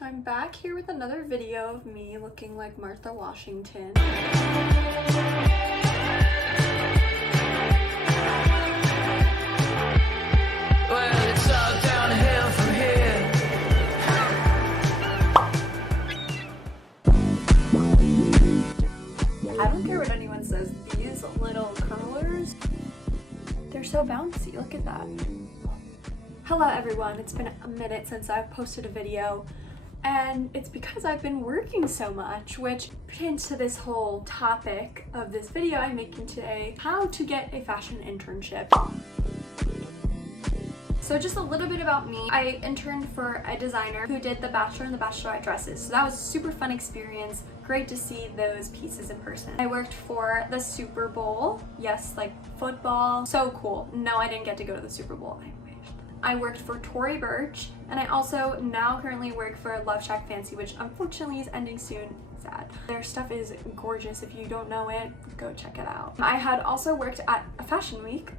So I'm back here with another video of me looking like Martha Washington. Well, it's all downhill from here. I don't care what anyone says, these little curlers, they're so bouncy, look at that. Hello everyone, it's been a minute since I've posted a video, and it's because I've been working so much, which pertains to this whole topic of this video I'm making today, how to get a fashion internship. So just a little bit about me. I interned for a designer who did the Bachelor and the Bachelorette dresses. So that was a super fun experience. Great to see those pieces in person. I worked for the Super Bowl. Yes, like football. So cool. No, I didn't get to go to the Super Bowl. I wished. I worked for Tory Burch, and I also now currently work for LoveShackFancy, which unfortunately is ending soon. Sad. Their stuff is gorgeous. If you don't know it, go check it out. I had also worked at a fashion week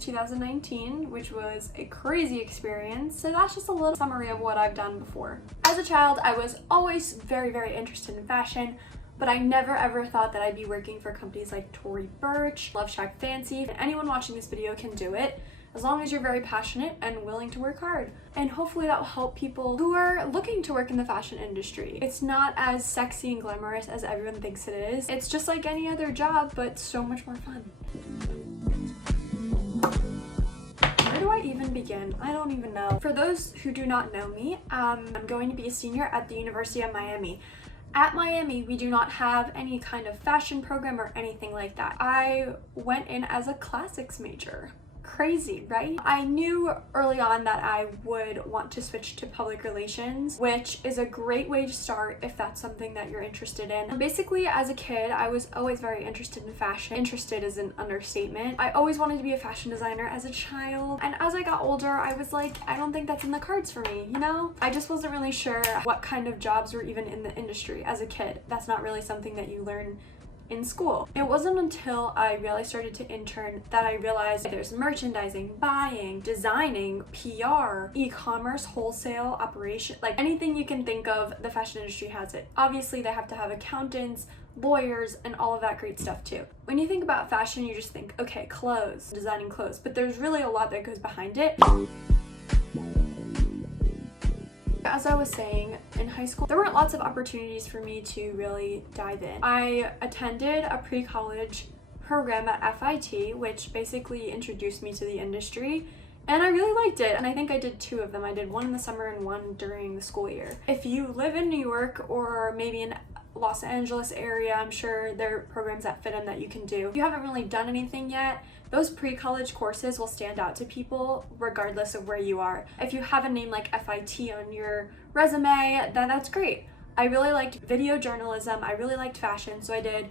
2019, which was a crazy experience. So that's just a little summary of what I've done before. As a child, I was always very interested in fashion, but I never ever thought that I'd be working for companies like Tory Burch, LoveShackFancy. Anyone watching this video can do it, as long as you're very passionate and willing to work hard. And hopefully that will help people who are looking to work in the fashion industry. It's not as sexy and glamorous as everyone thinks it is. It's just like any other job, but so much more fun. Where do I even begin? I don't even know. For those who do not know me, I'm going to be a senior at the University of Miami. At Miami, we do not have any kind of fashion program or anything like that. I went in as a classics major. Crazy, right? I knew early on that I would want to switch to public relations, which is a great way to start if that's something that you're interested in. Basically, as a kid, I was always very interested in fashion. Interested is an understatement. I always wanted to be a fashion designer as a child, and as I got older, I was like, I don't think that's in the cards for me, you know? I just wasn't really sure what kind of jobs were even in the industry as a kid. That's not really something that you learn in school. It wasn't until I really started to intern that I realized there's merchandising, buying, designing, PR, e-commerce, wholesale, operation, like anything you can think of, the fashion industry has it. Obviously, they have to have accountants, lawyers, and all of that great stuff too. When you think about fashion, you just think, okay, clothes, designing clothes, but there's really a lot that goes behind it. As I was saying, in high school, there weren't lots of opportunities for me to really dive in. I attended a pre-college program at FIT, which basically introduced me to the industry, and I really liked it. And I think I did two of them. I did one in the summer and one during the school year. If you live in New York or maybe in Los Angeles area, I'm sure there are programs that fit in that you can do. If you haven't really done anything yet, those pre-college courses will stand out to people regardless of where you are. If you have a name like FIT on your resume, then that's great. I really liked video journalism. I really liked fashion, so I did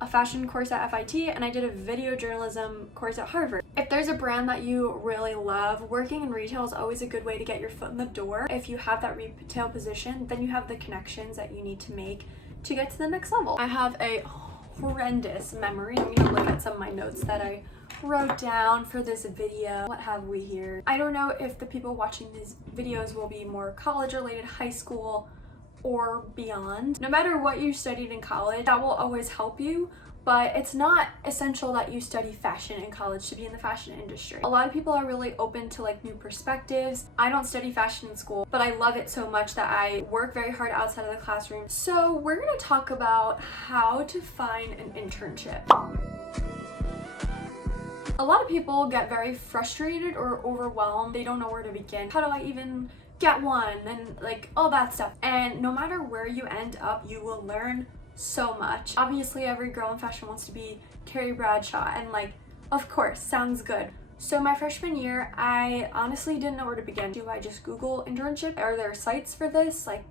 a fashion course at FIT and I did a video journalism course at Harvard. If there's a brand that you really love, working in retail is always a good way to get your foot in the door. If you have that retail position, then you have the connections that you need to make to get to the next level. I have a horrendous memory. I'm gonna look at some of my notes that I wrote down for this video. What have we here? I don't know if the people watching these videos will be more college related, high school, or beyond. No matter what you studied in college, that will always help you, but it's not essential that you study fashion in college to be in the fashion industry. A lot of people are really open to like new perspectives. I don't study fashion in school, but I love it so much that I work very hard outside of the classroom. So we're gonna talk about how to find an internship. A lot of people get very frustrated or overwhelmed. They don't know where to begin. How do I even get one? And like all that stuff. And no matter where you end up, you will learn so much. Obviously, every girl in fashion wants to be Carrie Bradshaw, and like, of course, sounds good. So my freshman year, I honestly didn't know where to begin. Do I just Google internship? Are there sites for this? Like,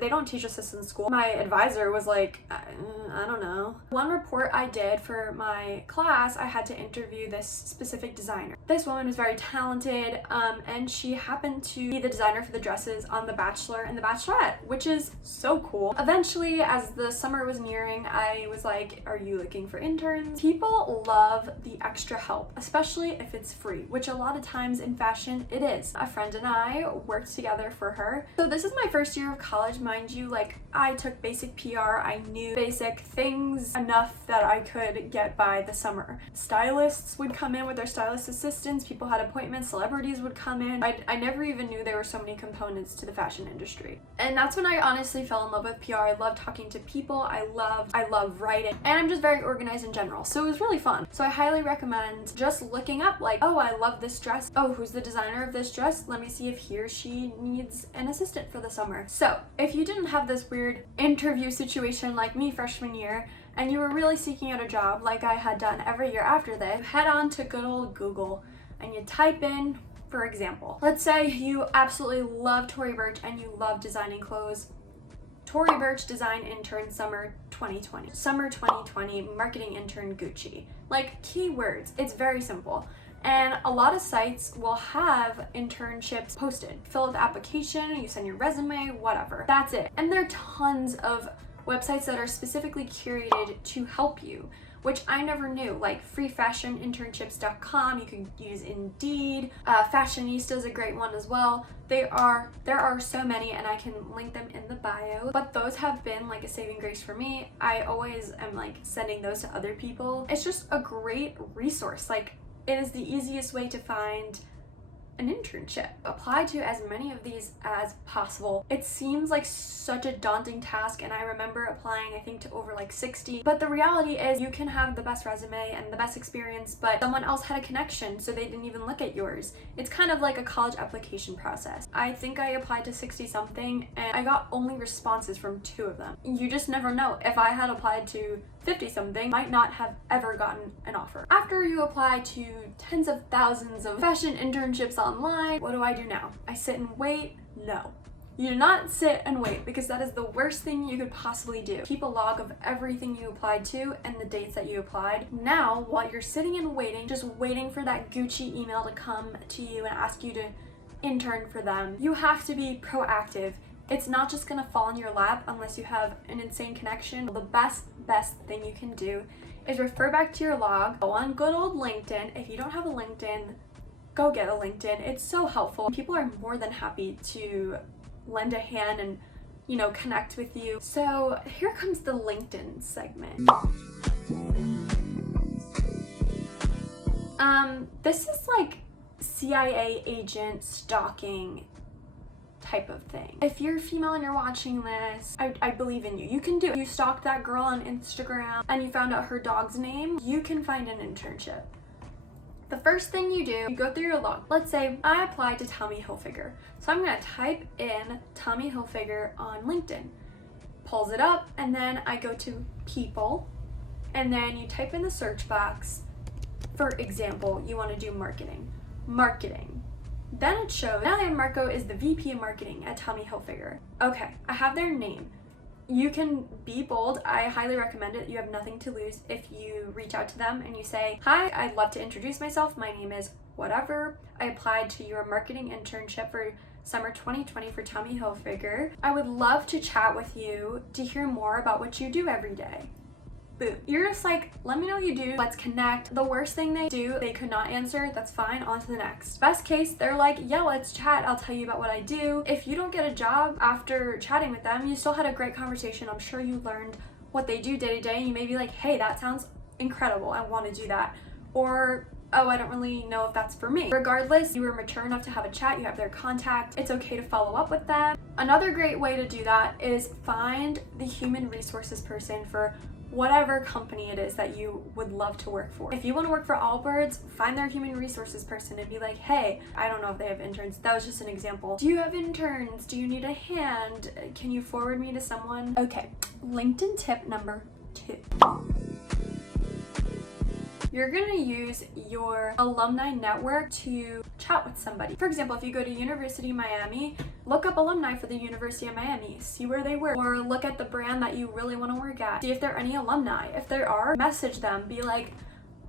They don't teach us this in school. My advisor was like, I don't know. One report I did for my class, I had to interview this specific designer. This woman was very talented, and she happened to be the designer for the dresses on The Bachelor and The Bachelorette, which is so cool. Eventually, as the summer was nearing, I was like, are you looking for interns? People love the extra help, especially if it's free, which a lot of times in fashion it is. A friend and I worked together for her. So this is my first year of college, mind you. Like, I took basic PR, I knew basic things enough that I could get by the summer. Stylists would come in with their stylist assistants, people had appointments, celebrities would come in. I never even knew there were so many components to the fashion industry. And that's when I honestly fell in love with PR. I love talking to people, I love writing, and I'm just very organized in general, so it was really fun. So I highly recommend just looking up, like, oh, I love this dress, oh, who's the designer of this dress, let me see if he or she needs an assistant for the summer. So if you didn't have this weird interview situation like me freshman year, and you were really seeking out a job like I had done every year after this, head on to good old Google and you type in, for example, let's say you absolutely love Tory Burch and you love designing clothes. Tory Burch design intern summer 2020. Summer 2020 marketing intern Gucci. Like, keywords. It's very simple. And a lot of sites will have internships posted. Fill out the application, you send your resume, whatever. That's it. And there are tons of websites that are specifically curated to help you, which I never knew, like freefashioninternships.com. You can use Indeed. Fashionista is a great one as well. There are so many, and I can link them in the bio, but those have been like a saving grace for me. I always am like sending those to other people. It's just a great resource. Like, it is the easiest way to find an internship. Apply to as many of these as possible. It seems like such a daunting task, and I remember applying, I think, to over like 60, but the reality is you can have the best resume and the best experience, but someone else had a connection, so they didn't even look at yours. It's kind of like a college application process. I think I applied to 60 something and I got only responses from 2 of them. You just never know. If I had applied to 50 something, might not have ever gotten an offer. After you apply to tens of thousands of fashion internships online, what do I do now? I sit and wait? No. You do not sit and wait, because that is the worst thing you could possibly do. Keep a log of everything you applied to and the dates that you applied. Now, while you're sitting and waiting, just waiting for that Gucci email to come to you and ask you to intern for them, you have to be proactive. It's not just gonna fall in your lap unless you have an insane connection. The best thing you can do is refer back to your log, go on good old LinkedIn. If you don't have a LinkedIn, go get a LinkedIn. It's so helpful. People are more than happy to lend a hand and, you know, connect with you. So here comes the LinkedIn segment. This is like CIA agent stalking type of thing. If you're female and you're watching this, I believe in you. You can do it. You stalked that girl on Instagram and you found out her dog's name, you can find an internship. The first thing you do, you go through your log. Let's say I applied to Tommy Hilfiger. So I'm gonna type in Tommy Hilfiger on LinkedIn. Pulls it up, and then I go to people, and then you type in the search box. For example, you wanna do marketing. Then it shows Natalia Marco is the VP of marketing at Tommy Hilfiger. Okay, I have their name. You can be bold. I highly recommend it. You have nothing to lose if you reach out to them and you say, hi, I'd love to introduce myself. My name is whatever. I applied to your marketing internship for summer 2020 for Tommy Hilfiger. I would love to chat with you to hear more about what you do every day. Boom. You're just like, let me know what you do. Let's connect. The worst thing they do, they could not answer. That's fine. On to the next. Best case, they're like, yeah, let's chat. I'll tell you about what I do. If you don't get a job after chatting with them, you still had a great conversation. I'm sure you learned what they do day to day. You may be like, hey, that sounds incredible. I want to do that. Or, oh, I don't really know if that's for me. Regardless, you were mature enough to have a chat. You have their contact. It's okay to follow up with them. Another great way to do that is find the human resources person for whatever company it is that you would love to work for. If you want to work for Allbirds, find their human resources person and be like, hey, I don't know if they have interns. That was just an example. Do you have interns? Do you need a hand? Can you forward me to someone? Okay, LinkedIn tip number 2. you're gonna use your alumni network to chat with somebody. For example, if you go to University of Miami, look up alumni for the University of Miami, see where they work, or look at the brand that you really want to work at, see if there are any alumni. If there are, message them, be like,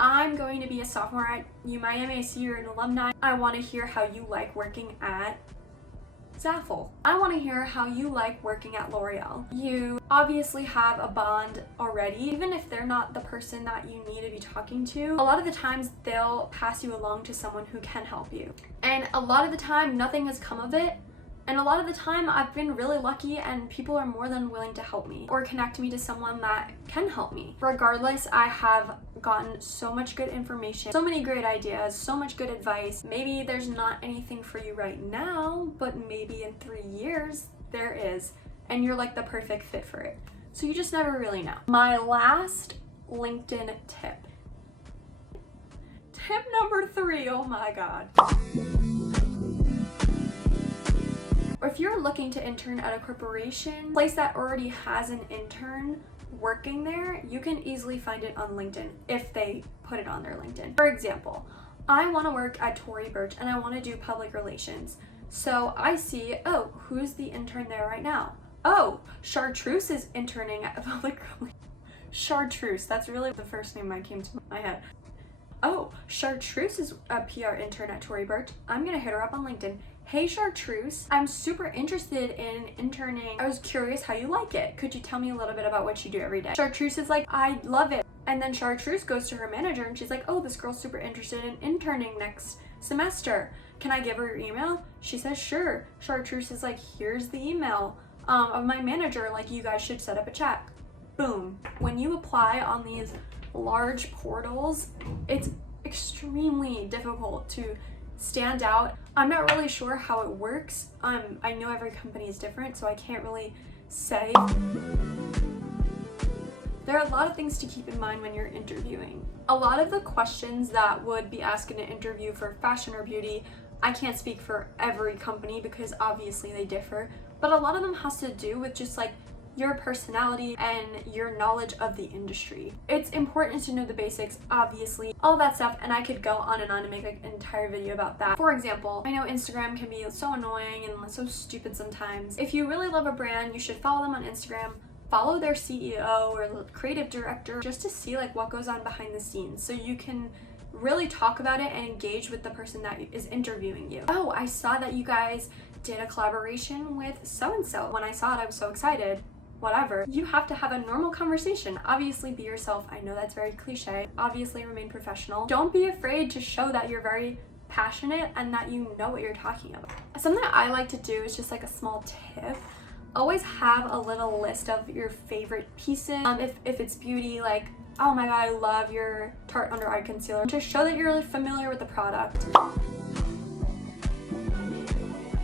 I'm going to be a sophomore at Miami, I see you're an alumni, I want to hear how you like working at Zaffel. I want to hear how you like working at L'Oreal. You obviously have a bond already, even if they're not the person that you need to be talking to. A lot of the times they'll pass you along to someone who can help you. And a lot of the time nothing has come of it. And a lot of the time I've been really lucky and people are more than willing to help me or connect me to someone that can help me. Regardless, I have gotten so much good information, so many great ideas, so much good advice. Maybe there's not anything for you right now, but maybe in 3 years there is, and you're like the perfect fit for it. So you just never really know. My last LinkedIn tip. Tip number 3, oh my God. Or if you're looking to intern at a corporation, place that already has an intern working there, you can easily find it on LinkedIn if they put it on their LinkedIn. For example, I want to work at Tory Burch and I want to do public relations. So I see, oh, who's the intern there right now? Oh, Chartreuse is interning at public relations. Chartreuse, that's really the first name that came to my head. Oh, Chartreuse is a PR intern at Tory Burch. I'm gonna hit her up on LinkedIn. Hey Chartreuse, I'm super interested in interning. I was curious how you like it. Could you tell me a little bit about what you do every day? Chartreuse is like, I love it. And then Chartreuse goes to her manager and she's like, oh, this girl's super interested in interning next semester. Can I give her your email? She says, sure. Chartreuse is like, here's the email of my manager. Like, you guys should set up a chat. Boom. When you apply on these large portals, it's extremely difficult to stand out. I'm not really sure how it works. I know every company is different, so I can't really say. There are a lot of things to keep in mind when you're interviewing. A lot of the questions that would be asked in an interview for fashion or beauty, I can't speak for every company because obviously they differ, but a lot of them has to do with just like your personality and your knowledge of the industry. It's important to know the basics, obviously, all that stuff, and I could go on and make an entire video about that. For example, I know Instagram can be so annoying and so stupid sometimes. If you really love a brand, you should follow them on Instagram, follow their CEO or creative director just to see like what goes on behind the scenes so you can really talk about it and engage with the person that is interviewing you. Oh, I saw that you guys did a collaboration with so-and-so. When I saw it, I was so excited. Whatever. You have to have a normal conversation. Obviously be yourself. I know that's very cliche. Obviously remain professional. Don't be afraid to show that you're very passionate and that you know what you're talking about. Something that I like to do is just like a small tip. Always have a little list of your favorite pieces. If it's beauty, like, oh my god, I love your Tarte Under Eye Concealer. To show that you're really familiar with the product.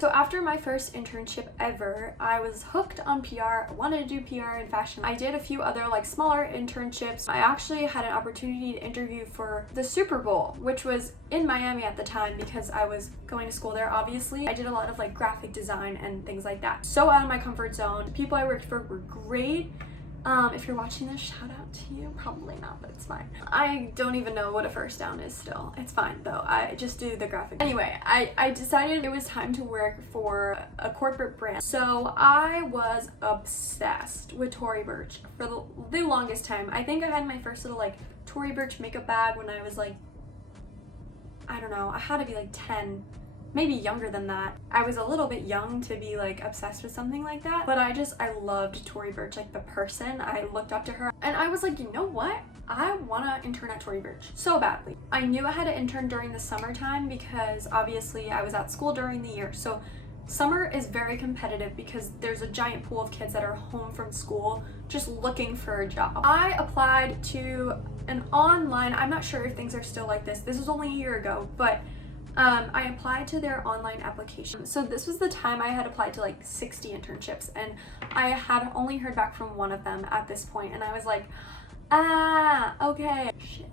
So after my first internship ever, I was hooked on PR. I wanted to do PR in fashion. I did a few other like smaller internships. I actually had an opportunity to interview for the Superbowl, which was in Miami at the time because I was going to school there, obviously. I did a lot of like graphic design and things like that. So out of my comfort zone. The people I worked for were great. If you're watching this, shout out to you. Probably not, but it's fine. I don't even know what a first down is still. It's fine though. I just do the graphic. Anyway, I decided it was time to work for a corporate brand. So I was obsessed with Tory Burch for the longest time. I think I had my first little like Tory Burch makeup bag when I was like, I don't know, I had to be like 10. Maybe younger than that. I was a little bit young to be like obsessed with something like that, but I loved Tory Burch, like the person. I looked up to her and I was like, you know what? I wanna intern at Tory Burch so badly. I knew I had to intern during the summertime because obviously I was at school during the year. So summer is very competitive because there's a giant pool of kids that are home from school just looking for a job. I applied to an online, I'm not sure if things are still like this. This was only a year ago, but I applied to their online application. So this was the time I had applied to like 60 internships and I had only heard back from one of them at this point, and I was like, okay, shit.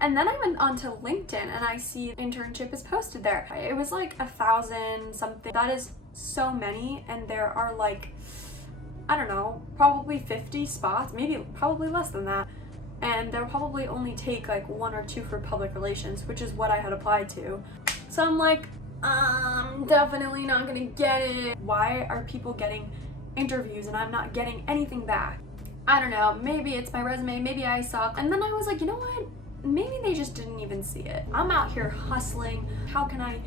And then I went onto LinkedIn and I see internship is posted there. It was like 1,000 something. That is so many, and there are like, I don't know, probably 50 spots, maybe probably less than that. and they'll probably only take like 1 or 2 for public relations, which is what I had applied to. So I'm like, I'm definitely not gonna get it. Why are people getting interviews and I'm not getting anything back? I don't know, maybe it's my resume, maybe I suck. And then I was like, you know what? Maybe they just didn't even see it. I'm out here hustling. How can I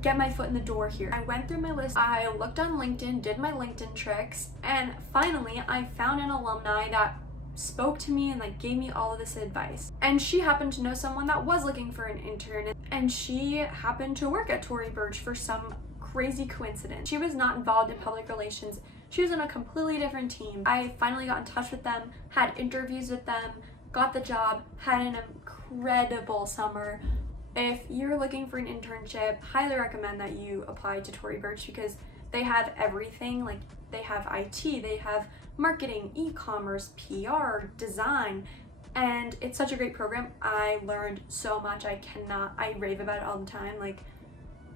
get my foot in the door here? I went through my list, I looked on LinkedIn, did my LinkedIn tricks, and finally I found an alumni that spoke to me and like gave me all of this advice. And she happened to know someone that was looking for an intern, and she happened to work at Tory Burch for some crazy coincidence. She was not involved in public relations. She was on a completely different team. I finally got in touch with them, had interviews with them, got the job, had an incredible summer. If you're looking for an internship, highly recommend that you apply to Tory Burch because they have everything. Like, they have IT, they have marketing, e-commerce, PR, design, and it's such a great program. I learned so much. I rave about it all the time. Like,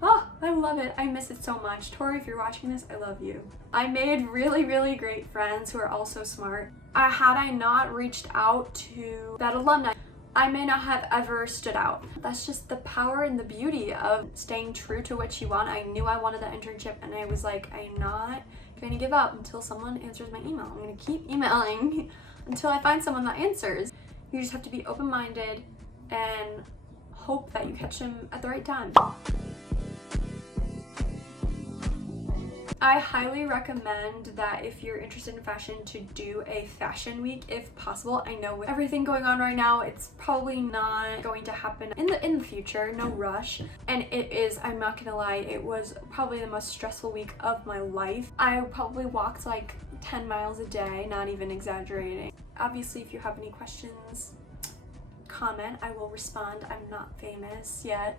oh, I love it. I miss it so much. Tori, if you're watching this, I love you. I made really, really great friends who are also smart. Had I not reached out to that alumni, I may not have ever stood out. That's just the power and the beauty of staying true to what you want. I knew I wanted that internship, and I was like, I'm not gonna give up until someone answers my email. I'm gonna keep emailing until I find someone that answers. You just have to be open-minded and hope that you catch them at the right time. I highly recommend that if you're interested in fashion to do a fashion week if possible. I know with everything going on right now, it's probably not going to happen in the future, no rush. And it is, I'm not gonna lie, it was probably the most stressful week of my life. I probably walked like 10 miles a day, not even exaggerating. Obviously, if you have any questions, comment, I will respond. I'm not famous yet.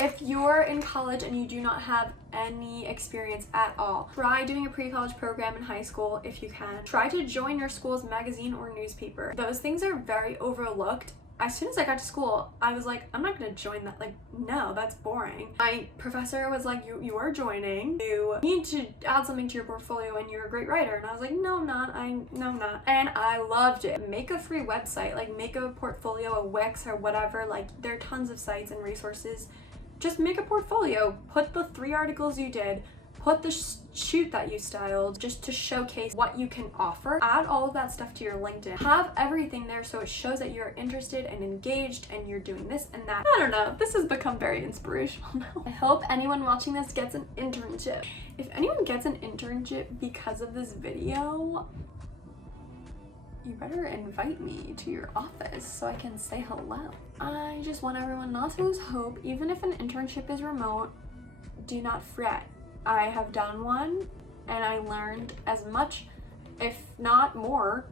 If you're in college and you do not have any experience at all, try doing a pre-college program in high school if you can. Try to join your school's magazine or newspaper. Those things are very overlooked. As soon as I got to school, I was like, I'm not gonna join that. Like, no, that's boring. My professor was like, you are joining. You need to add something to your portfolio and you're a great writer. And I was like, no, I'm not. No, I'm not. And I loved it. Make a free website, like make a portfolio, a Wix or whatever. Like, there are tons of sites and resources. Just make a portfolio, put the 3 articles you did, put the shoot that you styled, just to showcase what you can offer. Add all of that stuff to your LinkedIn. Have everything there so it shows that you're interested and engaged and you're doing this and that. I don't know, this has become very inspirational now. I hope anyone watching this gets an internship. If anyone gets an internship because of this video, you better invite me to your office so I can say hello. I just want everyone not to lose hope. Even if an internship is remote, do not fret. I have done one and I learned as much, if not more,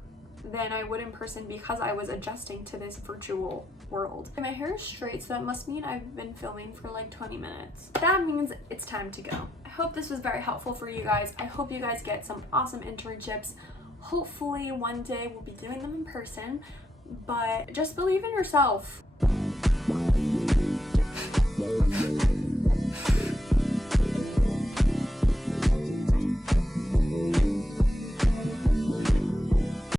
than I would in person because I was adjusting to this virtual world. My hair is straight, so that must mean I've been filming for like 20 minutes. That means it's time to go. I hope this was very helpful for you guys. I hope you guys get some awesome internships. Hopefully one day we'll be doing them in person, but just believe in yourself.